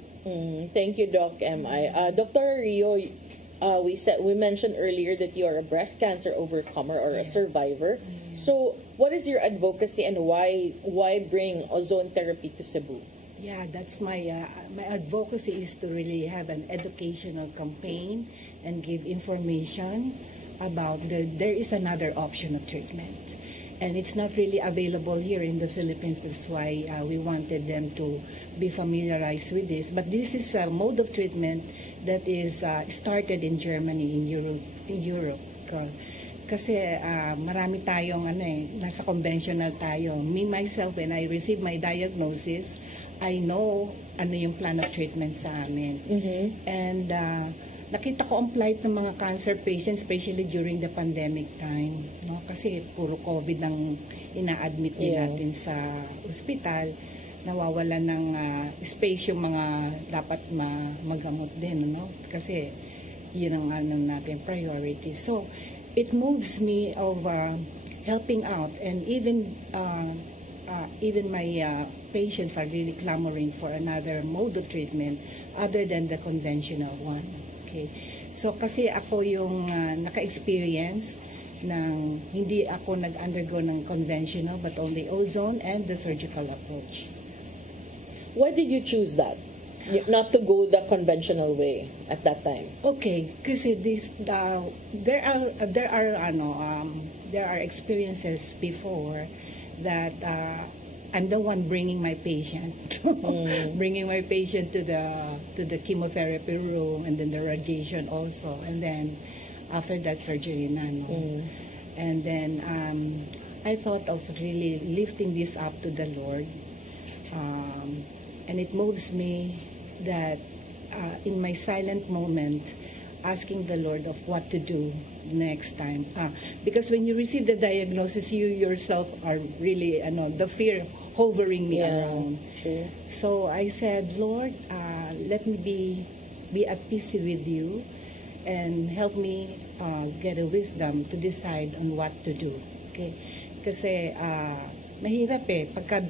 Thank you, Doc M.I. Dr. Rio, we mentioned earlier that you are a breast cancer overcomer or a survivor. So what is your advocacy and why bring ozone therapy to Cebu? Yeah, that's my advocacy is to really have an educational campaign and give information about there is another option of treatment. And it's not really available here in the Philippines. That's why we wanted them to be familiarized with this. But this is a mode of treatment that is started in Germany, in Europe. Kasi marami tayong nasa conventional tayo. Me, myself, when I received my diagnosis, I know ano yung plan of treatment sa amin. And nakita ko ang plight ng mga cancer patients, especially during the pandemic time. No? Kasi puro COVID ang ina-admit din natin sa ospital. Nawawalan ng space yung mga dapat magamot din. No? Kasi yun ang natin priority. So, it moves me of helping out. And even my patients are really clamoring for another mode of treatment other than the conventional one. Okay. So kasi ako yung naka-experience ng hindi ako nag-undergo ng conventional but only ozone and the surgical approach. Why did you choose that? Not to go the conventional way at that time? Okay, kasi there are experiences before that I'm the one bringing my patient, bringing my patient to the chemotherapy room and then the radiation also, and then after that surgery na. And then I thought of really lifting this up to the Lord, and it moves me that in my silent moment, asking the Lord of what to do next time. Because when you receive the diagnosis, you yourself are really, the fear hovering me around. Sure. So I said, Lord, let me be at peace with you and help me get a wisdom to decide on what to do. Okay? Kasi mahirap pagka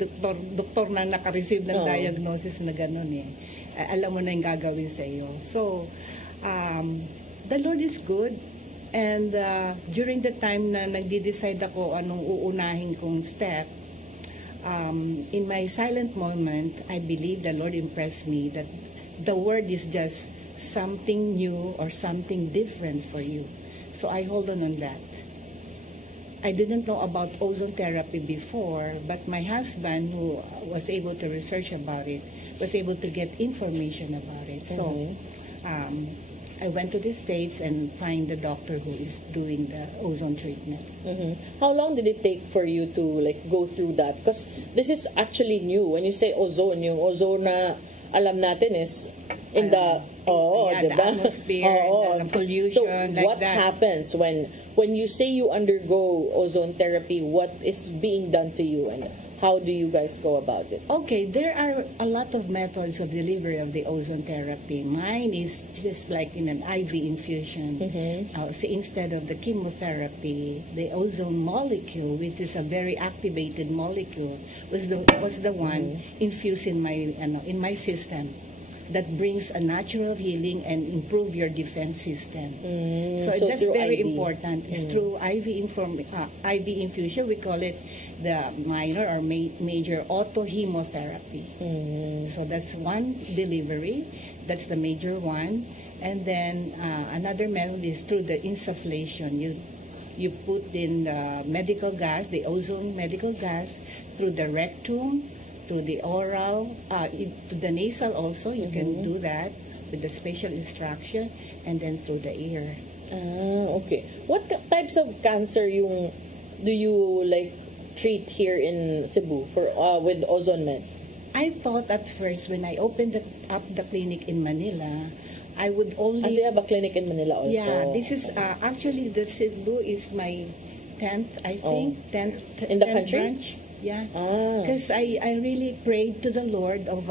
doktor na naka-receive ng diagnosis na gano'n alam mo na yung gagawin sa iyo. So, the Lord is good. And during the time na nagde-decide ako anong uunahin kong step, in my silent moment, I believe the Lord impressed me that the word is just something new or something different for you. So I hold on that. I didn't know about ozone therapy before, but my husband, who was able to research about it, was able to get information about it. So I went to the States and find the doctor who is doing the ozone treatment. How long did it take for you to go through that? Because this is actually new. When you say ozone, yung ozone na alam natin is in the atmosphere, the pollution, so what happens when you say you undergo ozone therapy? What is being done to you, and how do you guys go about it? Okay, there are a lot of methods of delivery of the ozone therapy. Mine is just like in an IV infusion. So instead of the chemotherapy, the ozone molecule, which is a very activated molecule, was the one infused in my system. that brings a natural healing and improve your defense system. So so that's through very IV. important. It's through IV infusion. We call it the minor or major autohemotherapy. So that's one delivery. That's the major one. And then another method is through the insufflation. You put in the medical gas, the ozone medical gas, through the rectum, through the oral, to the nasal also. You can do that with the special instruction, and then through the ear. Okay. What types of cancer do you like treat here in Cebu for with Ozone Med? I thought at first when I opened up the clinic in Manila, I would only... you have a clinic in Manila also? Yeah, this is actually the Cebu is my 10th, I think, 10th in the country? Branch. Yeah, because I really prayed to the Lord of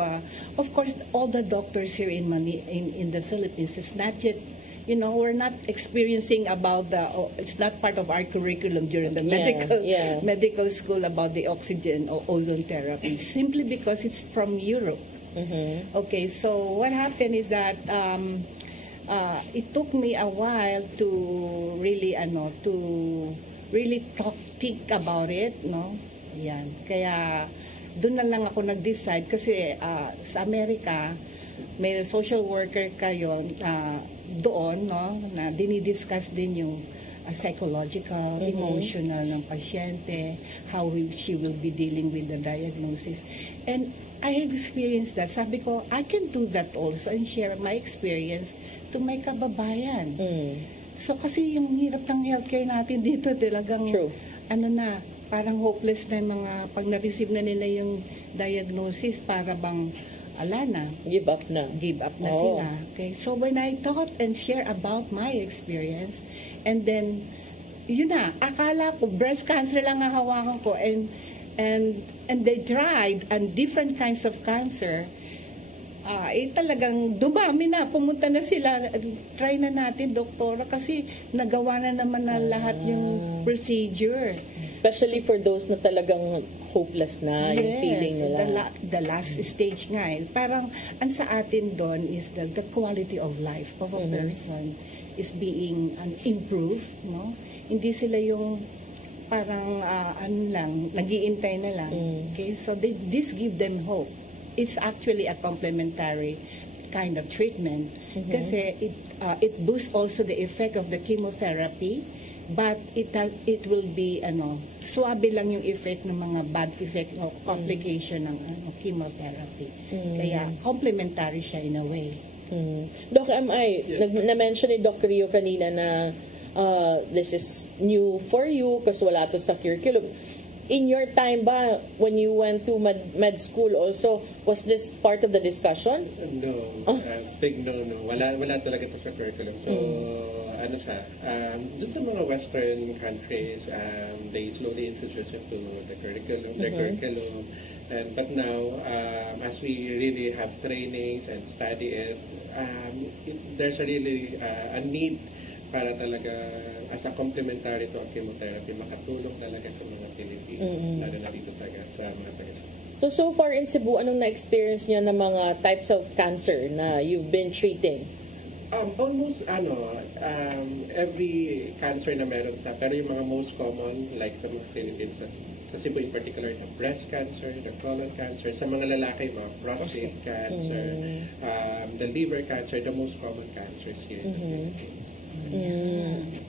course, all the doctors here in the Philippines is not yet, we're not experiencing about it's not part of our curriculum during the medical school about the oxygen or ozone therapy, simply because it's from Europe. Okay, so what happened is that it took me a while to really think about it, no? Yan. Kaya doon na lang ako nag-decide kasi sa Amerika may social worker kayo doon, no, na dinidiscuss din yung psychological, emotional ng pasyente, how she will be dealing with the diagnosis. And I have experienced that. Sabi ko, I can do that also and share my experience to my kababayan. So kasi yung hirap ng healthcare natin dito talagang parang hopeless na yung mga pag na-receive na nila yung diagnosis, para bang give up na sila. Okay, so when I thought and share about my experience, and then yun na, akala ko breast cancer lang ang hawakan ko, and they tried and different kinds of cancer. Talagang dumami na, pumunta na sila, try na natin, doktora, kasi nagawa na naman na lahat yung procedure. Especially for those na talagang hopeless na, yung feeling nila. The last stage nga. Parang, ang sa atin doon is the quality of life of a person is being improved, no? Hindi sila yung parang, nag-iintay na lang. Okay, so this give them hope. It's actually a complementary kind of treatment kasi it boosts also the effect of the chemotherapy, but it will be swabe lang yung effect ng mga bad effect o complication ng chemotherapy. Kaya complementary siya in a way. Doc, na-mention ni Doc Rio kanina na this is new for you kasi wala to sa curriculum. In your time ba, when you went to med school also, was this part of the discussion? No. Big no. Wala talaga ito sa curriculum. So, dun sa mga Western countries, they slowly introduce it to the curriculum, but now, as we really have trainings and study it, there's a really a need para talaga as a complementary to chemotherapy, makatulong talaga sa mga Pilipino, lalo na dito talaga sa mga taga. So far in Cebu, anong na-experience nyo ng mga types of cancer na you've been treating? Almost, every cancer na meron pero yung mga most common, like sa mga Philippines, sa Cebu in particular, the breast cancer, the colon cancer, sa mga lalaki, mga prostate cancer, the liver cancer, the most common cancers here in the Philippines.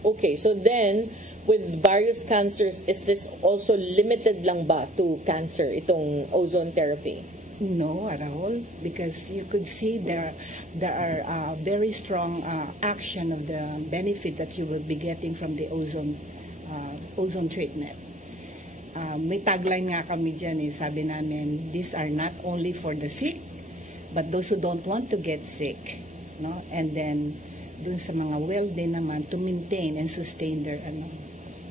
Okay, so then with various cancers, is this also limited lang ba to cancer, itong ozone therapy? No, at all, because you could see there are very strong action of the benefit that you will be getting from the ozone treatment. May tagline nga kami dyan, sabi namin, these are not only for the sick, but those who don't want to get sick, no? And then dun sa mga well-being naman to maintain and sustain their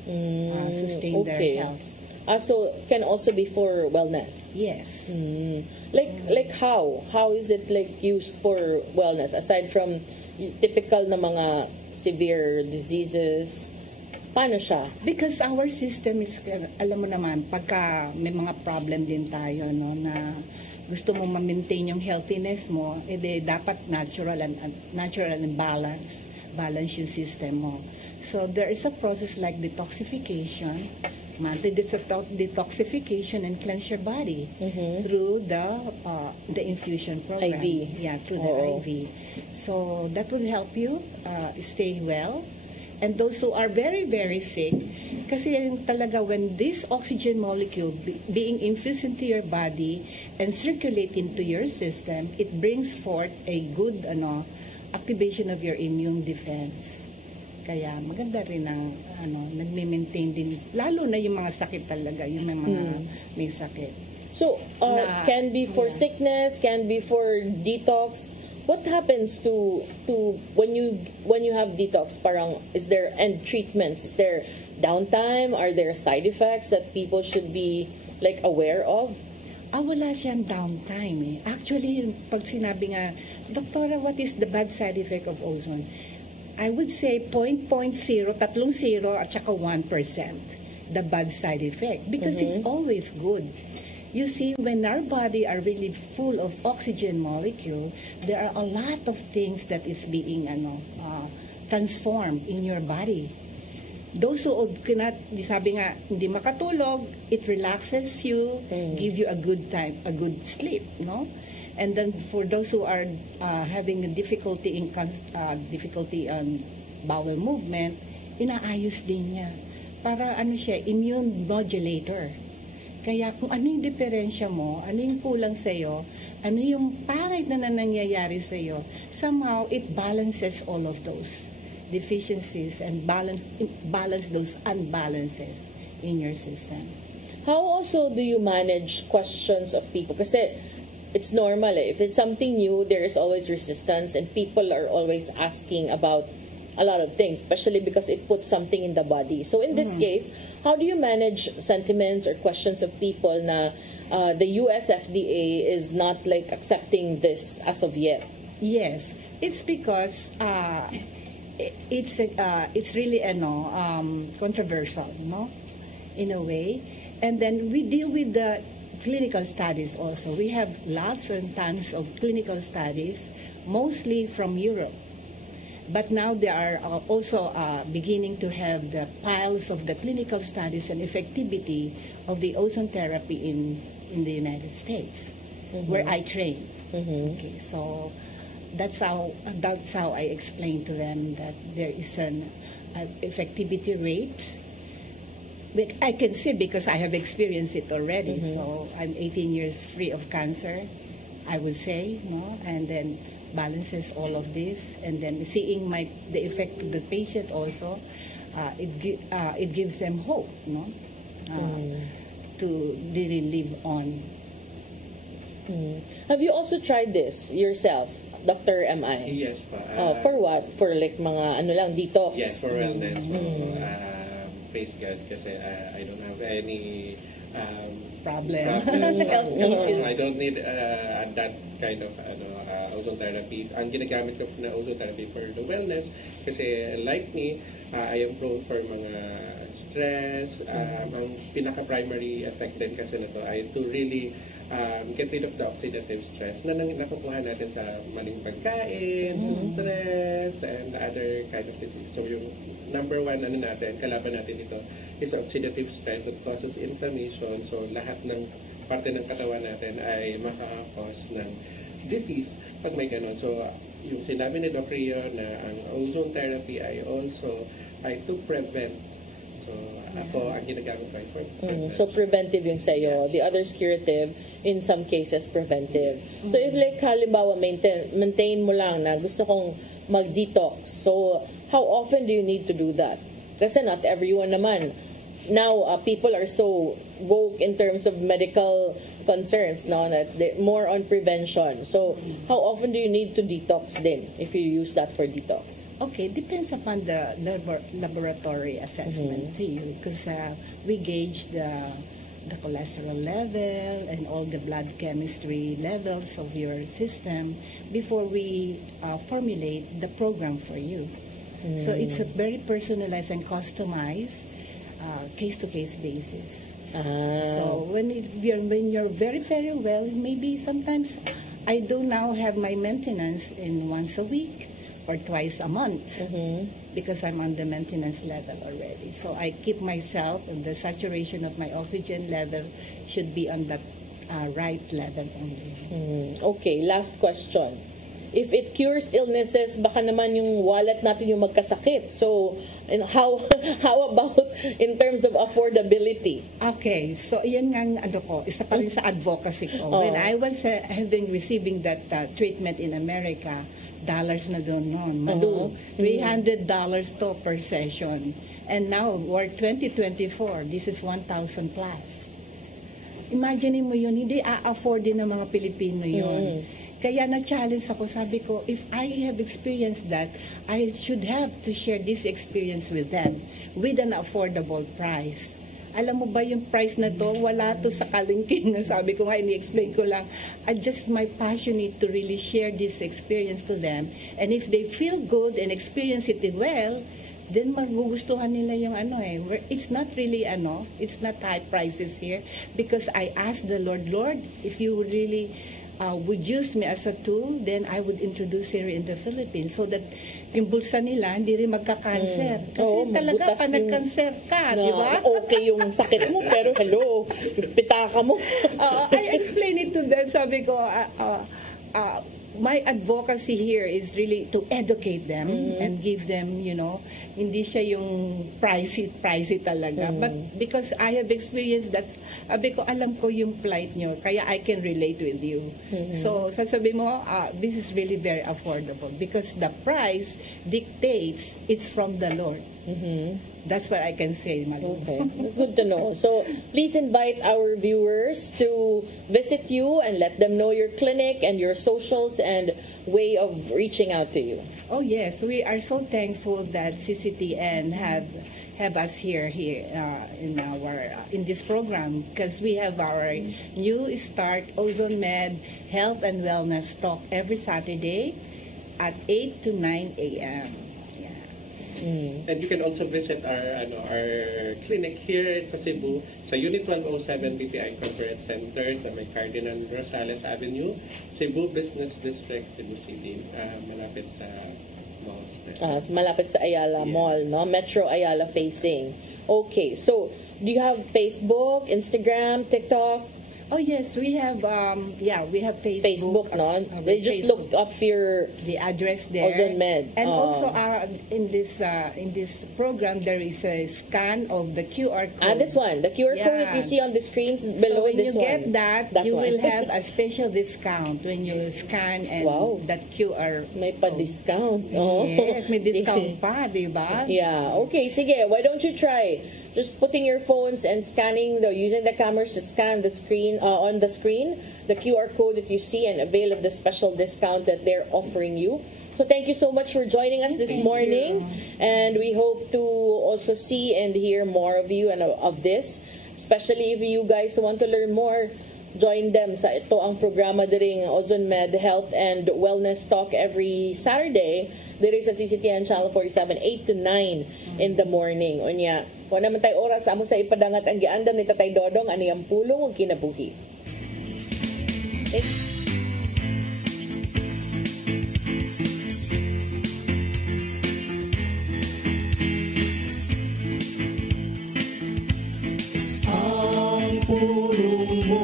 their health. So can also be for wellness. Yes. Like how is it like used for wellness aside from typical na mga severe diseases? Paano siya? Because our system is, alam mo naman, pagka may mga problem din tayo, no, na gusto mo ma-maintain yung healthiness mo, edi dapat natural and balance yung system mo. So there is a process like detoxification, monthly detoxification, and cleanse your body through the infusion program. IV. Yeah, through the IV. So that will help you stay well. And those who are very, very sick, kasi talaga when this oxygen molecule being infused into your body and circulate into your system, it brings forth a good activation of your immune defense. Kaya maganda rin ang nagme-maintain din, lalo na yung mga sakit talaga, yung mga may sakit. So, can be for sickness, can be for detox. What happens to when you have detox? Parang is there end treatments? Is there downtime? Are there side effects that people should be like aware of? Wala siyang downtime eh. Actually, pag sinabi nga, Doktora, what is the bad side effect of ozone? I would say 0.0, 30 at saka 1% the bad side effect because it's always good. You see, when our body are really full of oxygen molecule, there are a lot of things that is being transformed in your body. Those who cannot, sabi nga, hindi makatulog, it relaxes you, give you a good time, a good sleep, no? And then for those who are having a difficulty on bowel movement, inaayos din niya. Para siya, immune modulator. Kaya kung ano yung diferensya mo, ano yung kulang sa'yo, ano yung pangit na nangyayari sa'yo, somehow it balances all of those deficiencies and balance those unbalances in your system. How also do you manage questions of people? Kasi it's normal if it's something new, there is always resistance and people are always asking about a lot of things, especially because it puts something in the body. So in this case, how do you manage sentiments or questions of people na the US FDA is not like accepting this as of yet? Yes, it's because it's really controversial, no, in a way. And then we deal with the clinical studies also. We have lots and tons of clinical studies, mostly from Europe. But now they are also beginning to have the piles of the clinical studies and effectivity of the ozone therapy in the United States, where I train. Okay, so that's how I explain to them that there is an effectivity rate. I can see because I have experienced it already. So I'm 18 years free of cancer, I would say, no, and then balances all of this, and then seeing the effect to the patient also, it gives them hope, no, to really live on. Have you also tried this yourself, Dr. M.I.? Yes pa. For what? For like mga detox? Yes, for wellness. Praise God kasi I don't have any problems. I don't need that kind of ozone therapy. Ang ginagamit ko na ozone therapy for the wellness kasi like me, I am prone for mga stress. Ang pinaka-primary effect din kasi na to ay to really get rid of the oxidative stress na nakukuha natin sa maling pagkain, sa stress, and other kind of disease. So yung number one natin, kalaban natin ito is oxidative stress that causes inflammation. So lahat ng parte ng katawan natin ay makaka-cause ng disease pag may ganun. So yung sinabi ni Dr. Rio na ang ozone therapy ay also ay to prevent. So ako ang ginagamit ko ay for prevention. So preventive yung sa'yo. The other's curative, in some cases preventive. So if like halimbawa maintain mo lang na gusto kong mag-detox, so how often do you need to do that? Kasi not everyone naman. Now, people are so woke in terms of medical concerns, no? That more on prevention. So, how often do you need to detox then, if you use that for detox? Okay, depends upon the laboratory assessment to you, because we gauge the cholesterol level and all the blood chemistry levels of your system before we formulate the program for you. So it's a very personalized and customized case-to-case basis. So when you're very, very well, maybe sometimes I do now have my maintenance in once a week or twice a month because I'm on the maintenance level already. So I keep myself, and the saturation of my oxygen level should be on the right level only. Okay, last question. If it cures illnesses, baka naman yung wallet natin yung magkasakit. So, how about in terms of affordability? Okay, so yan nga isa pa rin sa advocacy ko. When I was having receiving that treatment in America, dollars na doon noon. $300 to per session. And now, we're 2024, this is 1,000 plus. Imagine mo yun, hindi a-afford din ng mga Pilipino yun. Kaya na-challenge ako, sabi ko, if I have experienced that, I should have to share this experience with them with an affordable price. Alam mo ba yung price na to, wala to sa kalingking na sabi ko nga, ini-explain ko lang. I just my passionate to really share this experience to them. And if they feel good and experience it well, then magugustuhan nila yung it's not really it's not high prices here because I asked the Lord, if you would really would use me as a tool, then I would introduce here in the Philippines so that yung bulsa nila hindi rin magka-cancer. Kasi talaga pa nag-cancer ka, di ba? Okay yung sakit mo, pero hello, pitaka mo. I explain it to them, sabi ko, my advocacy here is really to educate them and give them, hindi siya yung pricey talaga. But because I have experienced that, sabi ko, alam ko yung plight nyo, kaya I can relate with you. So, sasabi mo, this is really very affordable because the price dictates it's from the Lord. That's what I can say, Malu. Okay, good to know. So, please invite our viewers to visit you and let them know your clinic and your socials and way of reaching out to you. Oh yes, we are so thankful that CCTN have us here in this program because we have our new start Ozone Med Health and Wellness Talk every Saturday at 8 to 9 a.m. And you can also visit our clinic here sa Cebu, sa Unit 107 BPI Conference Center sa may Cardinal Rosales Avenue, Cebu Business District, Cebu City, malapit sa mall. Malapit sa Ayala Mall, no? Metro Ayala facing. Okay, so do you have Facebook, Instagram, TikTok? Oh yes, we have Facebook. No? They just looked up the address there. Ozone Med. And also in this program there is a scan of the QR code. This one, the QR code that you see on the screens below this one. So when you get that you will have a special discount when you scan and that QR. May pa-discount. Yes, may discount pa, di ba? Yeah. Okay, sige. Why don't you try just putting your phones and using the cameras to scan the screen on the screen, the QR code that you see, and avail of the special discount that they're offering you. So thank you so much for joining us this morning, and we hope to also see and hear more of you and of this. Especially if you guys want to learn more, join them sa ito ang programa diring Ozone Med Health and Wellness Talk every Saturday. Diri sa CCTN Channel 47, 8 to 9 in the morning. Unya, kung naman tayo oras, amo sa ipadangat ang giandam ni Tatay Dodong, ano yung pulong o kinabuhi. Ang pulong mo,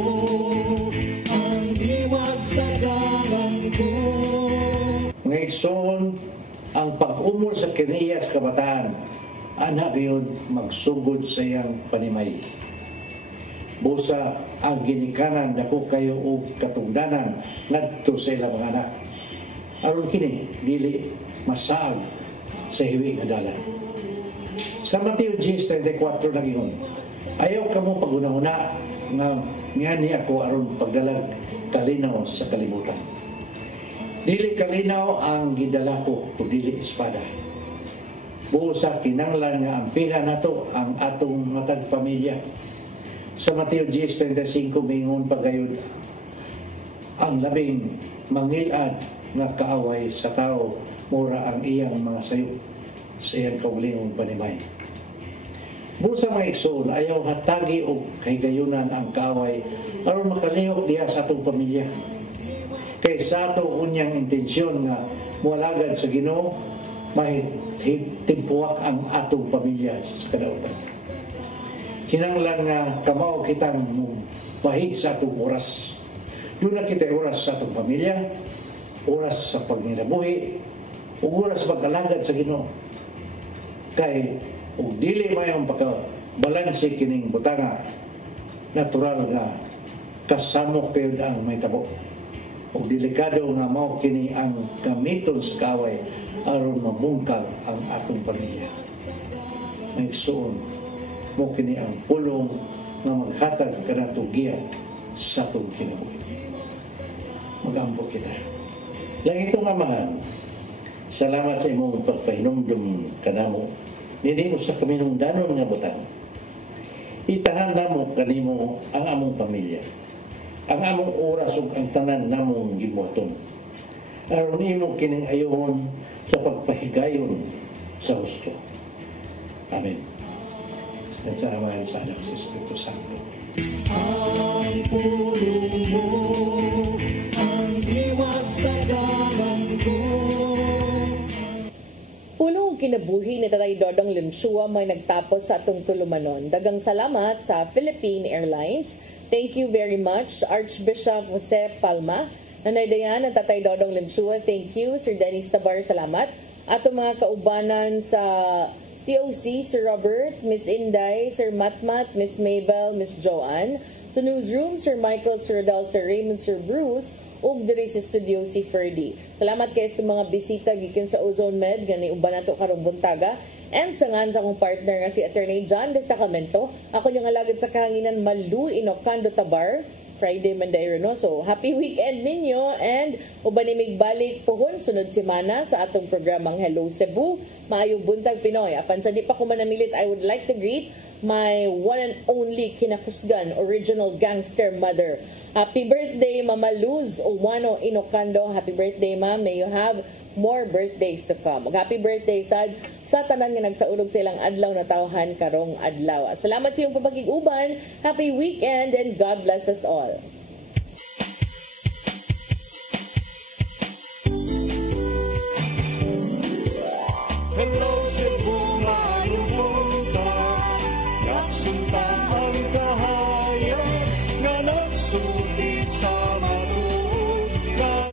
ang diwag sa galang ko. Ngayon, ang pag-umol sa kiniyas kabataan, anak yun magsugod sa iyang panimay. Busa ang ginikanan dako kayo og katungdanan ngadto sa ilang mga anak. Aron kini dili masaag sa hiwi nga dalan. Sa Mateo 10:34 nagingon, ayaw kamo pagunahuna nga ngani ako aron pagdalag kalinaw sa kalibutan. Dili kalinaw ang gidala ko o dili espada. Busa kinanglan nga ampihan nato ang atong matag pamilya. Sa Mateo 10:35 mingon pagayod, ang labing mangilad nga kaaway sa tao mura ang iyang mga sayo sa iyang kaulingong panimay. Busa mga igsoon, ayaw hatagi o kahigayunan ang kaaway aron makalihok diha sa atong pamilya. Kay sa atong unyang intensyon nga mualagad sa Ginoo, may timpuwak ang atong pamilya sa kadautan. Kinanglan nga kamao kitang bahig sa atong oras. Doon na kita oras sa atong pamilya, oras sa pagnginabuhi, ug oras sa pag-alagad sa Ginoo. Kay ug dili mayong pagkabalanse kining butanga, natural nga kasamok kayo ang may tabo. Ug delikado nga mao kini ang gamiton sa kaaway aron mabungkag ang atong pamilya. May igsoon, mo kini ang pulong nga maghatag kanato giya sa atong kinabuhi. Mag-ambot kita. Lang itong amahan, salamat sa imong pagpahinumdum kanamo. Nini usa kami nung danon nga butang. Itahan namo kanimo ang among pamilya, ang among oras ug ang tanan namong gibuhaton. Aron imo kining ayohon sa pagpahigayon sa husto. Amen. Sa amahan sa Anak sa Espiritu Santo. Ang pulong mo, ang iwag sa galang ko. Pulong kinabuhi ni Tatay Dodong Linsua may nagtapos sa atong tulumanon. Dagang salamat sa Philippine Airlines. Thank you very much, Archbishop Jose Palma. Nanay Dayan at Tatay Dodong Linsua, thank you. Sir Dennis Tabar, salamat. Atong mga kaubanan sa TOC, Sir Robert, Miss Inday, Sir Matmat, Miss Mabel, Miss Joanne. Sa newsroom, Sir Michael, Sir Adal, Sir Raymond, Sir Bruce, ug diri sa studio si Ferdy. Salamat kayo sa mga bisita gikan sa Ozone Med gani uban nato karong buntaga, and sa ngan sa akong partner nga si Attorney John Destacamento. Ako yung alagad sa kahanginan Malu Inocando Tabar. Friday man dayon, no? So happy weekend ninyo, and uban ni migbalik pohon sunod semana sa atong programang Hello Cebu. Maayong buntag Pinoy. Apan sa di pa ko manamilit, I would like to greet my one and only kinakusgan original gangster mother. Happy birthday, Mama Luz Uwano Inocando. Happy birthday, Ma'am. May you have more birthdays to come. Happy birthday, Sad, sa tanan nga nagsaulog sa ilang adlaw na tawhan karong adlaw. Salamat sa iyong papakiguban. Happy weekend and God bless us all. Hello Cebu, maayong buntag. Naksunta ang kahayag nga nagsulit sa matuod ka.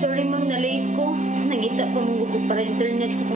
Sorry ma'am, na-late ko. Nangita pa mong para internet sa